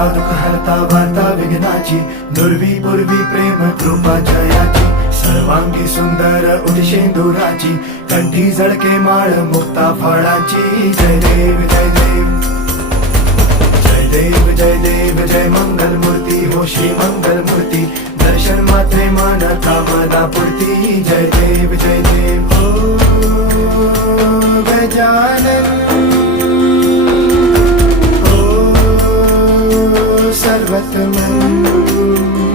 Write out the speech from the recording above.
हरता दुःख हरता वार्ता विघ्नाची, दुर्वी पूर्वी प्रेम कृपा जयाची, सर्वांगी सुंदर उदिशेंदुराची, कंठी झळके माळ मुक्ता फळाची. जय देव जय देव जय देव जय देव जय मंगल मूर्ती हो श्री मंगल मूर्ती, दर्शन मात्रे मन कामना पूर्ती. जय देव जय देव हो गजानन हो सर्वतमन.